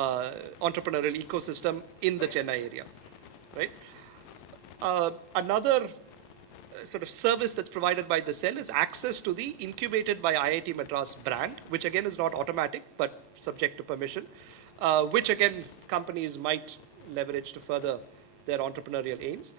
entrepreneurial ecosystem in the Chennai area, right? Another sort of service that's provided by the cell is access to the incubated by IIT Madras brand, which again is not automatic but subject to permission, which again companies might leverage to further their entrepreneurial aims.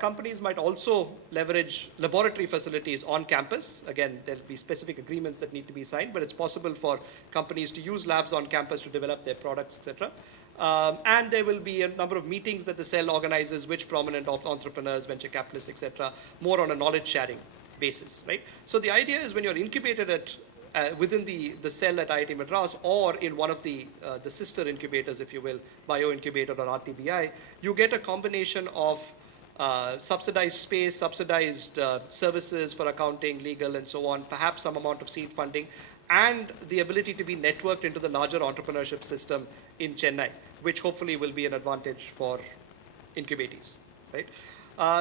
Companies might also leverage laboratory facilities on campus. Again, there'll be specific agreements that need to be signed, but it's possible for companies to use labs on campus to develop their products, etc. And there will be a number of meetings that the cell organizes, which prominent entrepreneurs, venture capitalists, etc., more on a knowledge sharing basis, right? So the idea is when you're incubated at within the cell at IIT Madras or in one of the sister incubators, if you will, Bio Incubator or RTBI, you get a combination of subsidized space, subsidized services for accounting, legal, and so on, perhaps some amount of seed funding, and the ability to be networked into the larger entrepreneurship system in Chennai, which hopefully will be an advantage for incubatees, right?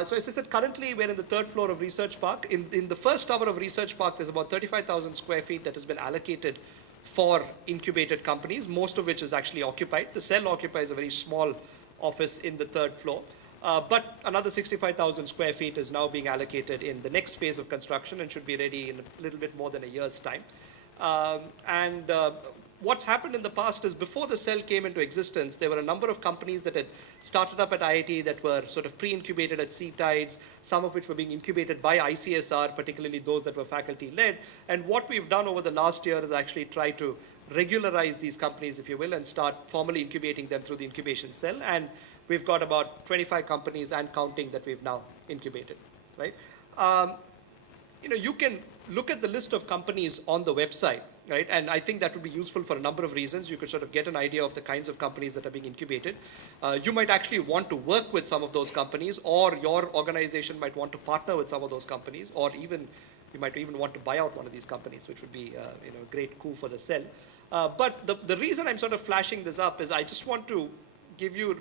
So as I said, currently we're in the third floor of Research Park. In the first tower of Research Park, there's about 35,000 square feet that has been allocated for incubated companies, most of which is actually occupied. The cell occupies a very small office in the third floor. But another 65,000 square feet is now being allocated in the next phase of construction and should be ready in a little bit more than a year's time. What's happened in the past is before the cell came into existence, there were a number of companies that had started up at IIT that were sort of pre-incubated at CTIDES, some of which were being incubated by ICSR, particularly those that were faculty-led. And what we've done over the last year is actually try to regularize these companies, if you will, and start formally incubating them through the incubation cell. And we've got about 25 companies and counting that we've now incubated, right? You can look at the list of companies on the website, right? And I think that would be useful for a number of reasons. You could sort of get an idea of the kinds of companies that are being incubated. You might actually want to work with some of those companies, or your organization might want to partner with some of those companies, or even you might even want to buy out one of these companies, which would be a great coup for the cell. But the reason I'm sort of flashing this up is I just want to give you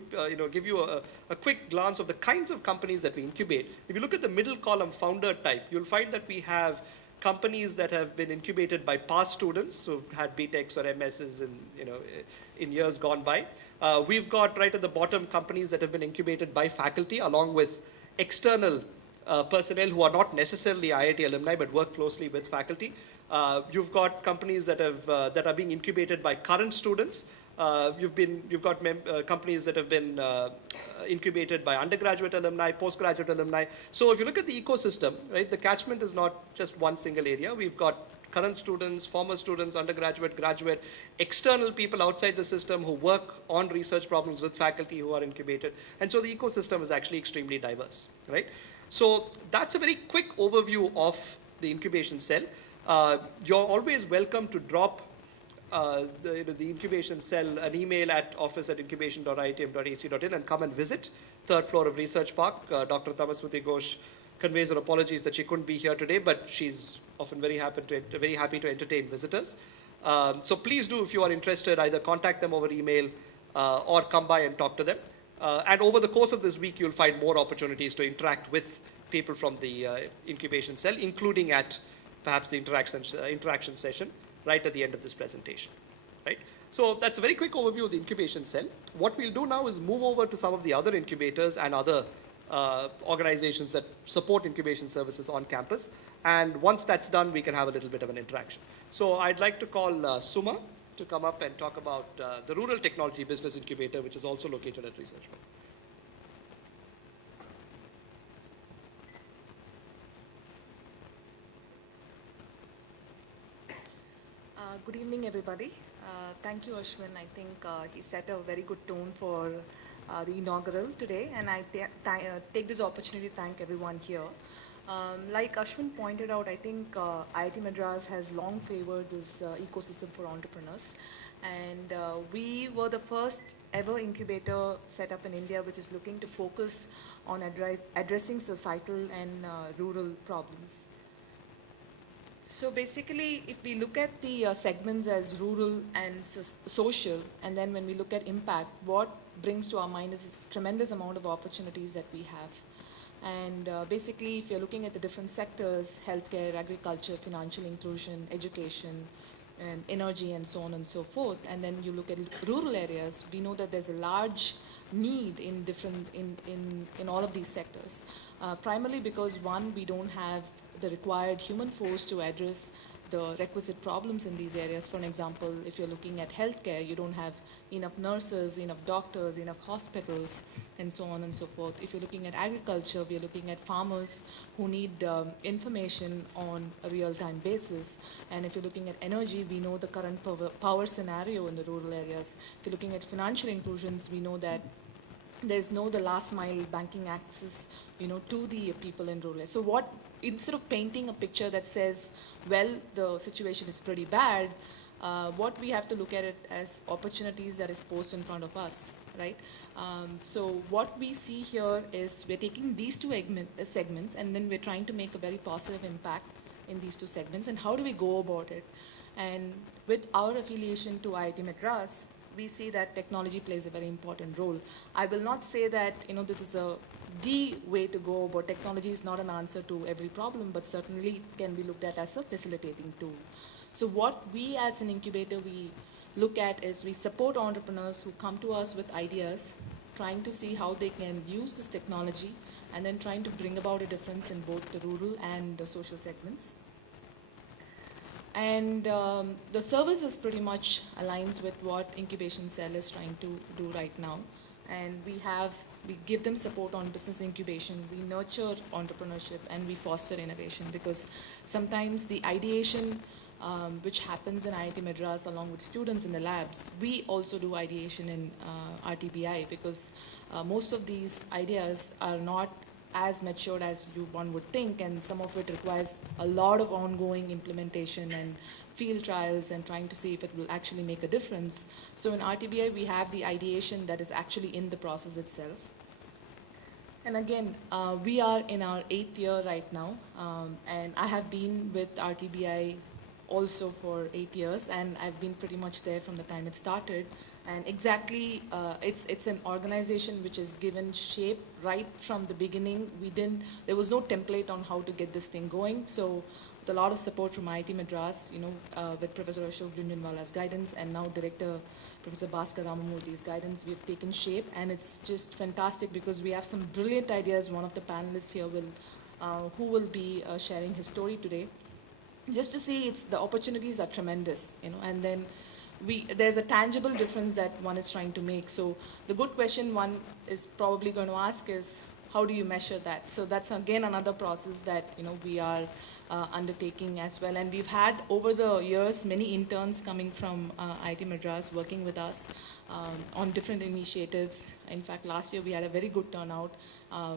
a quick glance of the kinds of companies that we incubate. If you look at the middle column, founder type, you'll find that we have companies that have been incubated by past students who've had BTechs or MSs in years gone by. We've got right at the bottom companies that have been incubated by faculty along with external personnel who are not necessarily IIT alumni but work closely with faculty. You've got companies that are being incubated by current students. You've got companies that have been incubated by undergraduate alumni, postgraduate alumni. So if you look at the ecosystem, right, the catchment is not just one single area. We've got current students, former students, undergraduate, graduate, external people outside the system who work on research problems with faculty who are incubated. And so the ecosystem is actually extremely diverse, right? So that's a very quick overview of the incubation cell. You're always welcome to drop the incubation cell an email at office@incubation.iitm.ac.in and come and visit third floor of Research Park. Dr. Tamaswati Ghosh conveys her apologies that she couldn't be here today, but she's often very happy to entertain visitors. So please do, if you are interested, either contact them over email or come by and talk to them. And over the course of this week, you'll find more opportunities to interact with people from the incubation cell, including at perhaps the interaction session right at the end of this presentation, right? So that's a very quick overview of the incubation cell. What we'll do now is move over to some of the other incubators and other organizations that support incubation services on campus. And once that's done, we can have a little bit of an interaction. So I'd like to call Suma to come up and talk about the Rural Technology Business Incubator, which is also located at Research Park. Good evening, everybody. Thank you, Ashwin. I think he set a very good tone for the inaugural today, and I take this opportunity to thank everyone here. Like Ashwin pointed out, I think IIT Madras has long favored this ecosystem for entrepreneurs, and we were the first ever incubator set up in India which is looking to focus on addressing societal and rural problems. So basically, if we look at the segments as rural and social, and then when we look at impact, what brings to our mind is a tremendous amount of opportunities that we have. And basically, if you're looking at the different sectors, healthcare, agriculture, financial inclusion, education, and energy and so on and so forth. And then you look at rural areas, we know that there's a large need in different, in all of these sectors. Primarily because one, we don't have the required human force to address the requisite problems in these areas. For an example, if you're looking at healthcare, you don't have enough nurses, enough doctors, enough hospitals, and so on and so forth. If you're looking at agriculture, we're looking at farmers who need information on a real-time basis. And if you're looking at energy, we know the current power scenario in the rural areas. If you're looking at financial inclusions, we know that there's no the last mile banking access, to the people in rural areas. So what, instead of painting a picture that says, well, the situation is pretty bad, what we have to look at it as opportunities that is posed in front of us, right? So what we see here is we're taking these two segments, and then we're trying to make a very positive impact in these two segments. And how do we go about it? And with our affiliation to IIT Madras, we see that technology plays a very important role. I will not say that this is the way to go, but technology is not an answer to every problem, but certainly can be looked at as a facilitating tool. So what we as an incubator, we look at is we support entrepreneurs who come to us with ideas, trying to see how they can use this technology, and then trying to bring about a difference in both the rural and the social segments. And the services pretty much aligns with what Incubation Cell is trying to do right now. And we give them support on business incubation, we nurture entrepreneurship, and we foster innovation, because sometimes the ideation which happens in IIT Madras along with students in the labs, we also do ideation in RTBI, because most of these ideas are not as matured as one would think, and some of it requires a lot of ongoing implementation and field trials and trying to see if it will actually make a difference. So in RTBI, we have the ideation that is actually in the process itself. And again, we are in our 8th year right now, and I have been with RTBI also for 8 years, and I've been pretty much there from the time it started. And exactly, it's an organization which is given shape right from the beginning. There was no template on how to get this thing going. So with a lot of support from IIT Madras, with Professor Ashok Junjanwala's guidance, and now Director Professor Bhaskar Ramamurthy's guidance, we've taken shape, and it's just fantastic because we have some brilliant ideas. One of the panelists here who will be sharing his story today. Just to see, the opportunities are tremendous, and then there's a tangible difference that one is trying to make. So the good question one is probably going to ask is, how do you measure that? So that's again another process that we are undertaking as well. And we've had over the years many interns coming from IIT Madras working with us on different initiatives. In fact, last year we had a very good turnout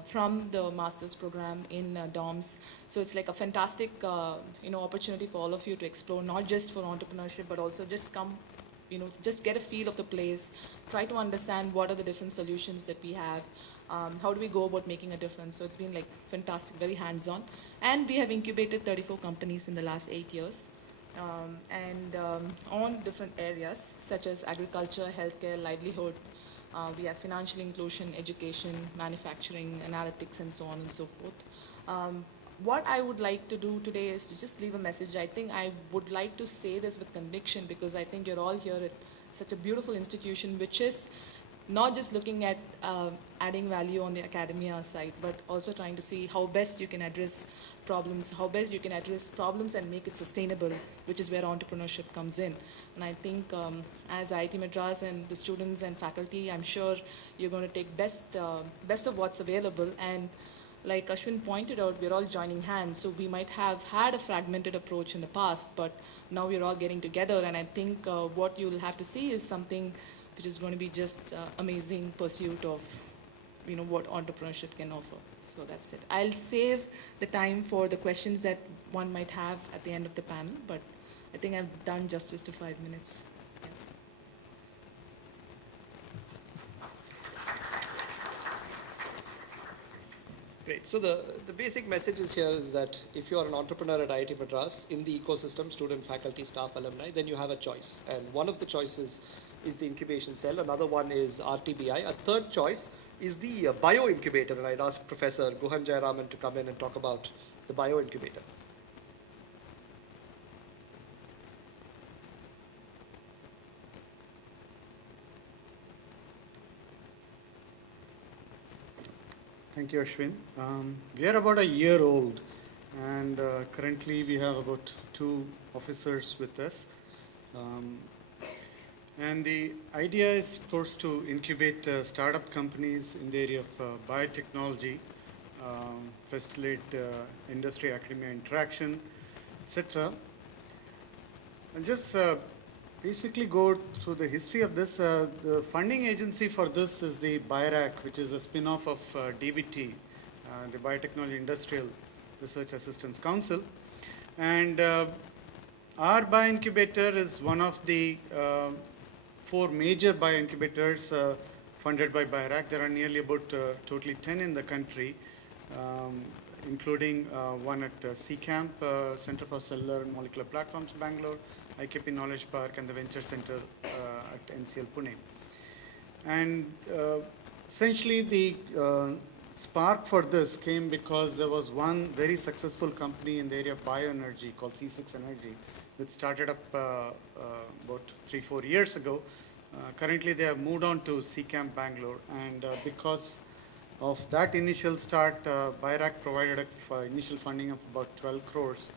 from the master's program in DOMS. So it's like a fantastic opportunity for all of you to explore, not just for entrepreneurship, but also just come, just get a feel of the place, try to understand what are the different solutions that we have, how do we go about making a difference. So it's been like fantastic, very hands-on. And we have incubated 34 companies in the last 8 years. On different areas such as agriculture, healthcare, livelihood. We have financial inclusion, education, manufacturing, analytics, and so on and so forth. What I would like to do today is to just leave a message. I think I would like to say this with conviction, because I think you're all here at such a beautiful institution, which is not just looking at adding value on the academia side, but also trying to see how best you can address problems, and make it sustainable, which is where entrepreneurship comes in. And I think as IIT Madras and the students and faculty, I'm sure you're going to take best of what's available. And like Ashwin pointed out, we're all joining hands. So we might have had a fragmented approach in the past, but now we're all getting together. And I think what you'll have to see is something which is going to be just amazing pursuit of what entrepreneurship can offer. So that's it. I'll save the time for the questions that one might have at the end of the panel, but I think I've done justice to 5 minutes. Great. So the basic message is here is that if you are an entrepreneur at IIT Madras, in the ecosystem, student, faculty, staff, alumni, then you have a choice. And one of the choices is the incubation cell. Another one is RTBI. A third choice is the bio incubator. And I'd ask Professor Guhan Jayaraman to come in and talk about the bio incubator. Thank you, Ashwin. We are about a year old, and currently we have about 2 officers with us. Um, and the idea is, of course, to incubate startup companies in the area of biotechnology, facilitate industry academia interaction, etc. I'll just basically go through the history of this. The funding agency for this is the BIRAC, which is a spin-off of DBT, the Biotechnology Industrial Research Assistance Council. And our bioincubator is one of the 4 major bioincubators funded by BIRAC. There are nearly about totally 10 in the country, including one at CCAMP, Center for Cellular and Molecular Platforms, Bangalore, IKP Knowledge Park, and the Venture Center at NCL Pune. And essentially the spark for this came because there was one very successful company in the area of bioenergy called C6 Energy, which started up about 3-4 years ago. Currently they have moved on to CCAMP Bangalore, and because of that initial start, BIRAC provided initial funding of about 12 crores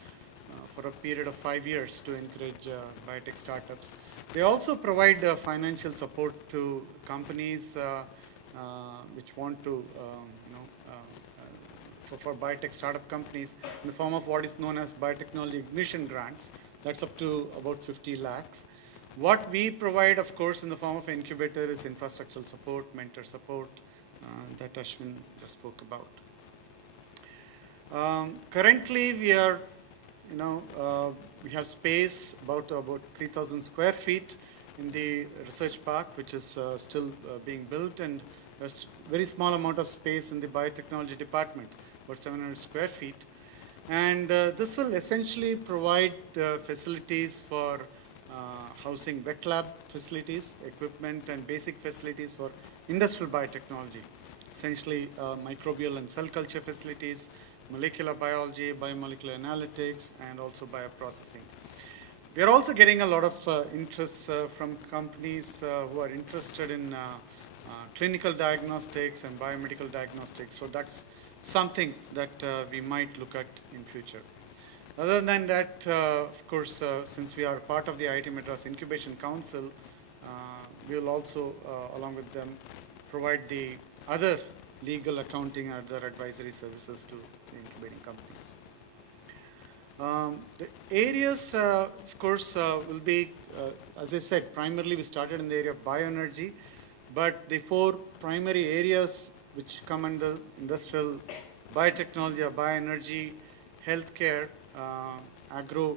for a period of 5 years to encourage biotech startups. They also provide financial support to companies which want to, for biotech startup companies in the form of what is known as biotechnology ignition grants. That's up to about 50 lakhs. What we provide, of course, in the form of incubator is infrastructural support, mentor support, that Ashwin just spoke about. Currently, we are, we have space about 3,000 square feet in the research park, which is still being built, and there's very small amount of space in the biotechnology department, about 700 square feet. And this will essentially provide facilities for housing wet lab facilities, equipment, and basic facilities for industrial biotechnology, essentially microbial and cell culture facilities, molecular biology, biomolecular analytics, and also bioprocessing. We are also getting a lot of interest from companies who are interested in clinical diagnostics and biomedical diagnostics. So that's something that we might look at in future. Other than that, of course, since we are part of the IIT Madras Incubation Council, we will also, along with them, provide the other legal, accounting, and other advisory services to the incubating companies. The areas, of course, will be, as I said, primarily we started in the area of bioenergy, but the 4 primary areas which come under industrial biotechnology are bioenergy, healthcare, agro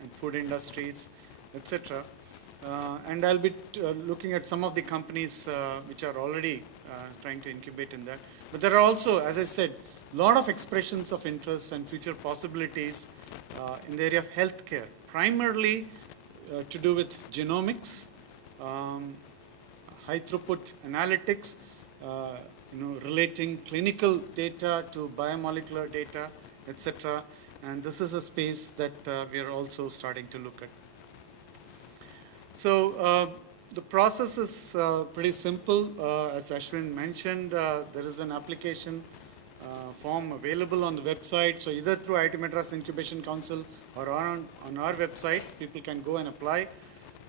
and food industries, etc. And I'll be looking at some of the companies which are already trying to incubate in that. But there are also, as I said, a lot of expressions of interest and future possibilities in the area of healthcare, primarily to do with genomics, high throughput analytics, relating clinical data to biomolecular data, etc. And this is a space that we are also starting to look at. So the process is pretty simple. As Ashwin mentioned, there is an application form available on the website. So either through IIT Madras Incubation Council or on our website, people can go and apply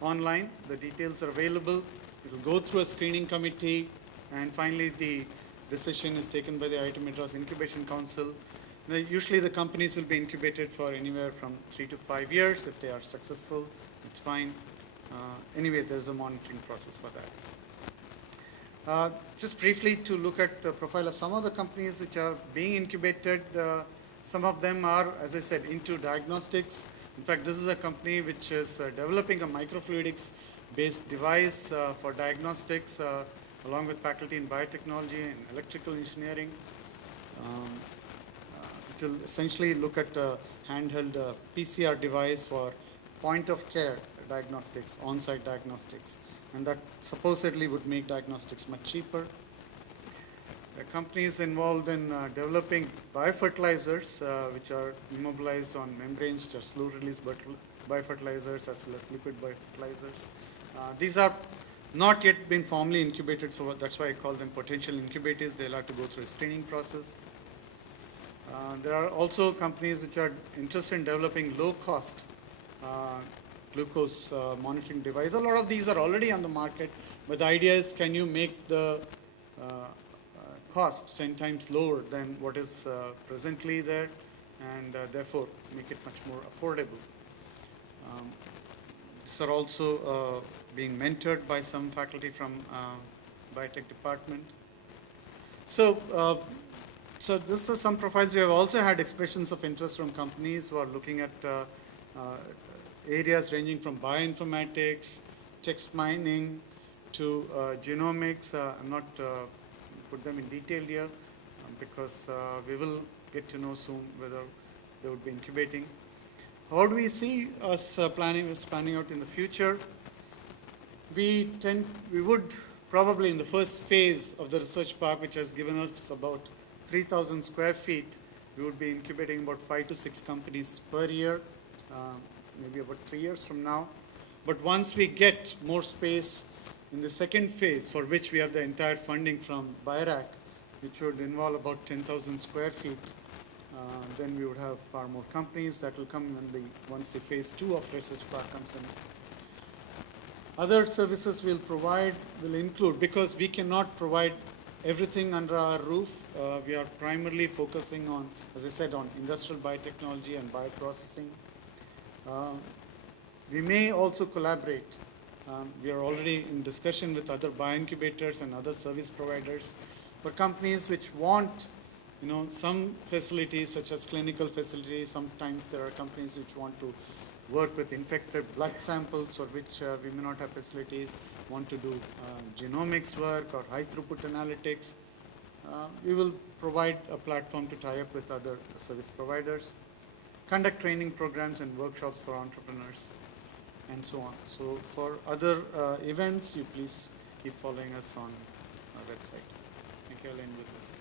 online. The details are available. It will go through a screening committee, and finally the decision is taken by the IIT Madras Incubation Council. Usually the companies will be incubated for anywhere from 3 to 5 years. If they are successful, it's fine. Anyway, there's a monitoring process for that. Just briefly to look at the profile of some of the companies which are being incubated. Some of them are, as I said, into diagnostics. In fact, this is a company which is developing a microfluidics-based device for diagnostics, along with faculty in biotechnology and electrical engineering. It will essentially look at a handheld PCR device for point-of-care diagnostics, on-site diagnostics, and that supposedly would make diagnostics much cheaper. The company is involved in developing biofertilizers, which are immobilized on membranes, which are slow-release biofertilizers as well as liquid biofertilizers. These are not yet been formally incubated, so that's why I call them potential incubators. They'll have to go through a screening process. There are also companies which are interested in developing low-cost glucose monitoring device. A lot of these are already on the market, but the idea is, can you make the cost 10 times lower than what is presently there, and therefore make it much more affordable. These are also being mentored by some faculty from biotech department. So this is some profiles. We have also had expressions of interest from companies who are looking at areas ranging from bioinformatics, text mining, to genomics. I'm not put them in detail here because we will get to know soon whether they would be incubating. How do we see us planning out in the future? We would probably in the first phase of the research park, which has given us about 3,000 square feet, we would be incubating about 5 to 6 companies per year, maybe about 3 years from now. But once we get more space in the second phase, for which we have the entire funding from BIRAC, which would involve about 10,000 square feet, then we would have far more companies that will come once the phase 2 of research park comes in. Other services we'll provide will include, because we cannot provide everything under our roof, we are primarily focusing on, as I said, on industrial biotechnology and bioprocessing. We may also collaborate. We are already in discussion with other bioincubators and other service providers for companies which want, some facilities such as clinical facilities. Sometimes there are companies which want to work with infected blood samples for which we may not have facilities, want to do genomics work or high throughput analytics. We will provide a platform to tie up with other service providers, conduct training programs and workshops for entrepreneurs, and so on. So for other events, you please keep following us on our website. Thank you. I'll end with this.